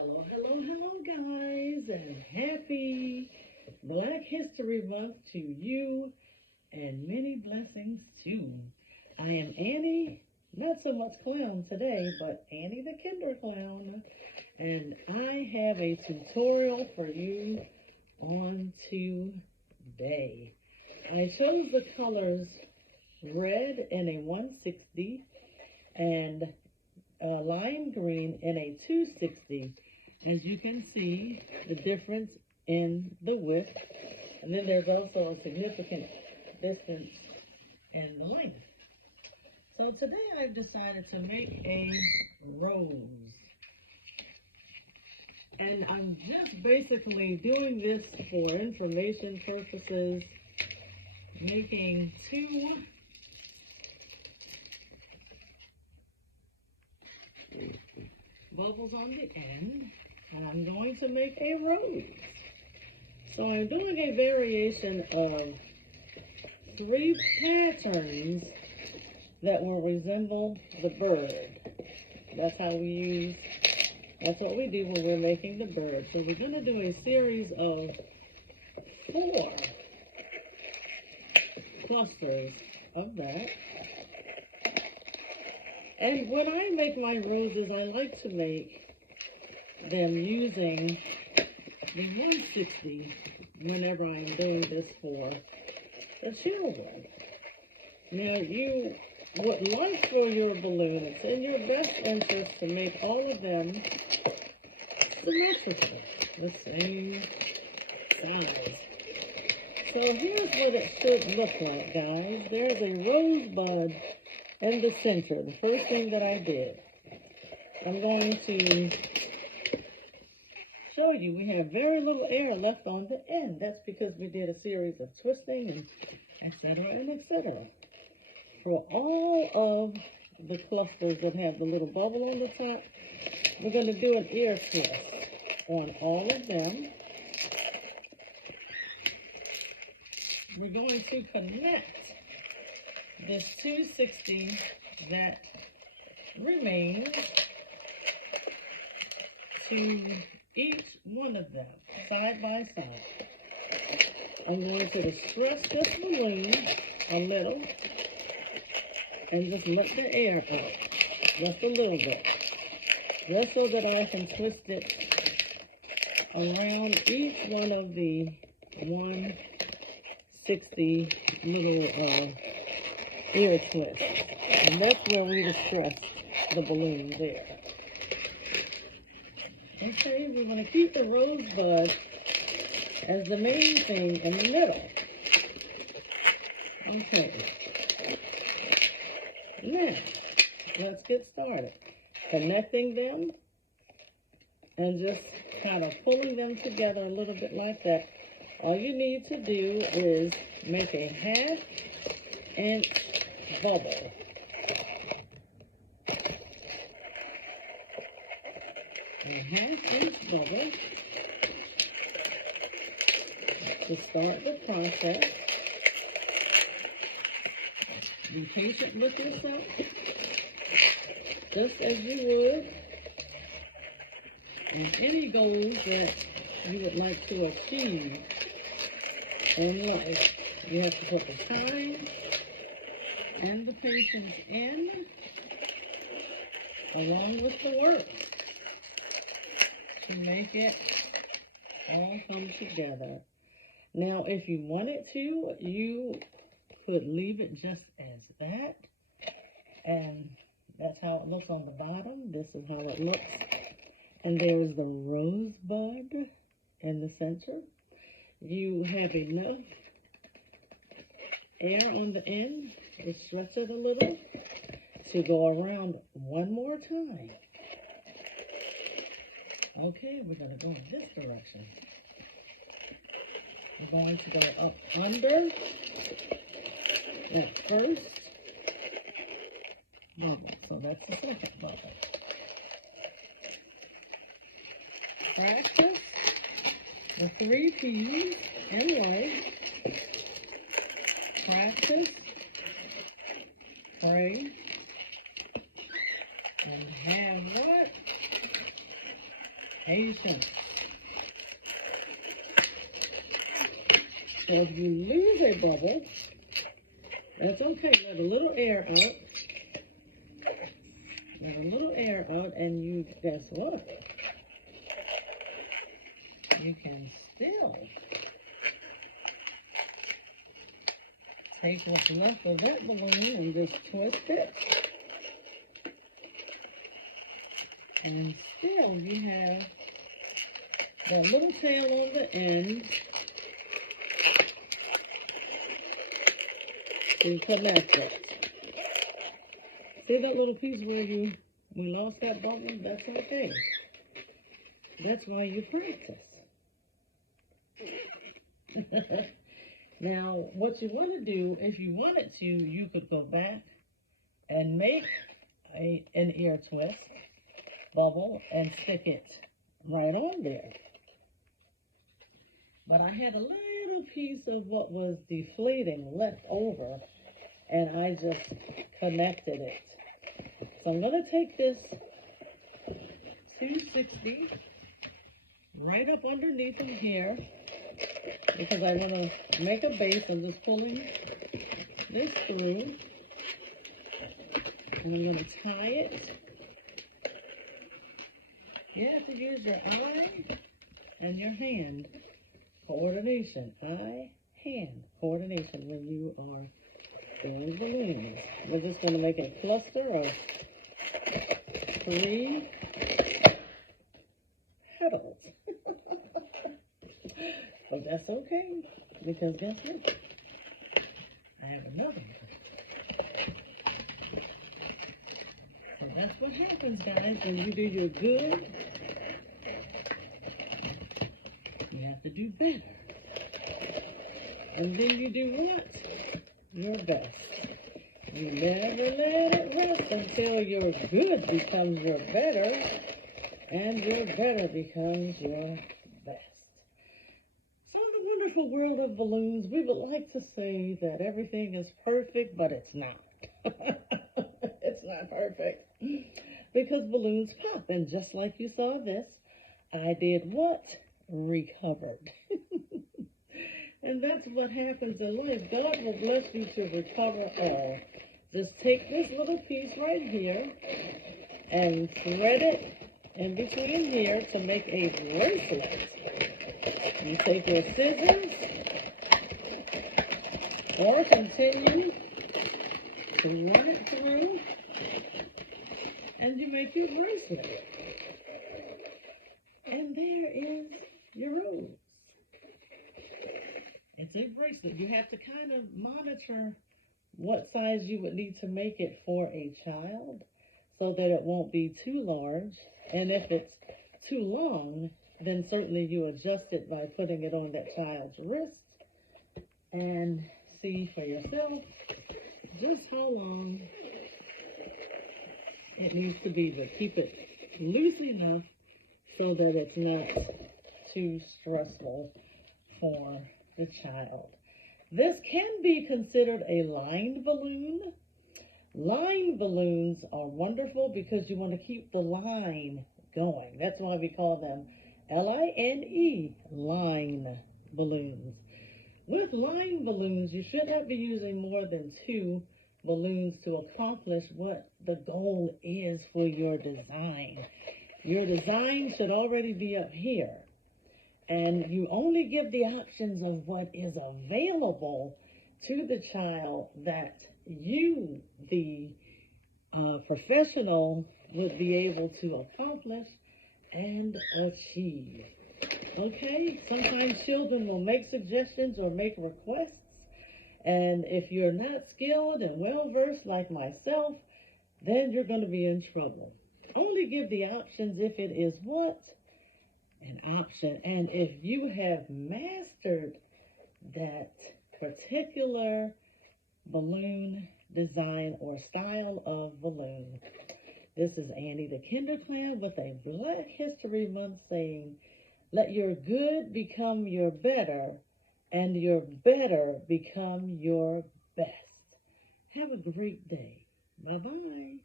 Hello, hello, hello, guys, and happy Black History Month to you, and many blessings too. I am Annie, not so much clown today, but Annie the Kinder Clown, and I have a tutorial for you on today. I chose the colors red in a 160 and lime green in a 260. As you can see, the difference in the width, and then there's also a significant distance in the length. So today I've decided to make a rose, and I'm just basically doing this for information purposes, making two bubbles on the end, and I'm going to make a rose. So I'm doing a variation of 3 patterns that will resemble the bird. That's what we do when we're making the bird. So we're going to do a series of 4 clusters of that. And when I make my roses, I like to make them using the 160 whenever I'm doing this for the children. Now, you would like for your balloon, it's in your best interest to make all of them symmetrical, the same size. So here's what it should look like, guys. There's a rosebud in the center, the first thing that I did. I'm going to show you we have very little air left on the end. That's because we did a series of twisting and etc. and etc. For all of the clusters that have the little bubble on the top, we're going to do an ear twist on all of them. We're going to connect this 260 that remains to each one of them, side by side. I'm going to distress this balloon a little and just let the air up, just a little bit, just so that I can twist it around each one of the 160 little ear twist, and that's where we distress the balloon there. Okay, we're going to keep the rosebud as the main thing in the middle. Okay, now let's get started. Connecting them and just kind of pulling them together a little bit like that. All you need to do is make a 1/2 inch bubble. A 1/2 inch bubble to start the process. Be patient with yourself, just as you would in any goals that you would like to achieve in life. You have to put the time and the patience in, along with the work, to make it all come together. Now, if you wanted to, you could leave it just as that, and that's how it looks on the bottom. This is how it looks, and there's the rosebud in the center. You have enough air on the end to stretch it a little to go around one more time. Okay, we're going to go in this direction. We're going to go up under that first bubble. So that's the second bubble. Practice the 3 P's in life. Practice, pray, and have what? patience. So if you lose a bubble, that's okay. Let a little air out. Let a little air out, and you, guess what? You can still take what's left of that balloon and just twist it. And still you have that little tail on the end to connect it. See that little piece where we lost that bubble? That's okay. That's why you practice. Now, what you want to do, if you wanted to, you could go back and make an ear twist bubble and stick it right on there. But I had a little piece of what was deflating left over, and I just connected it. So I'm going to take this 260 right up underneath them here, because I want to make a base. I'm just pulling this through, and I'm going to tie it. You have to use your eye and your hand coordination. Eye, hand coordination when you are doing balloons. We're just going to make a cluster of 3 petals. But that's okay, because guess what? I have another one. So that's what happens, guys, when you do your good. You have to do better. And then you do what? Your best. You never let it rest until your good becomes your better, and your better becomes your best. So in the wonderful world of balloons, we would like to say that everything is perfect, but it's not. It's not perfect. Because balloons pop, and just like you saw this, I did what? Recovered. And that's what happens in life. God will bless you to recover all. Just take this little piece right here and thread it in between here to make a bracelet. You take your scissors or continue to run it through, and you make your bracelet. And there is your rose. It's a bracelet. You have to kind of monitor what size you would need to make it for a child so that it won't be too large. And if it's too long, then certainly you adjust it by putting it on that child's wrist and see for yourself just how long it needs to be, but keep it loose enough so that it's not too stressful for the child. This can be considered a lined balloon. Lined balloons are wonderful because you want to keep the line going. That's why we call them L-I-N-E, line balloons. With line balloons, you should not be using more than 2 balloons to accomplish what the goal is for your design. Your design should already be up here. And you only give the options of what is available to the child that you, the professional, would be able to accomplish and achieve. Okay? Sometimes children will make suggestions or make requests. And if you're not skilled and well-versed like myself, then you're going to be in trouble. Only give the options if it is what? An option. And if you have mastered that particular balloon design or style of balloon. This is Annie the Kinder Clan with a Black History Month saying, let your good become your better and your better become your best. Have a great day. Bye-bye.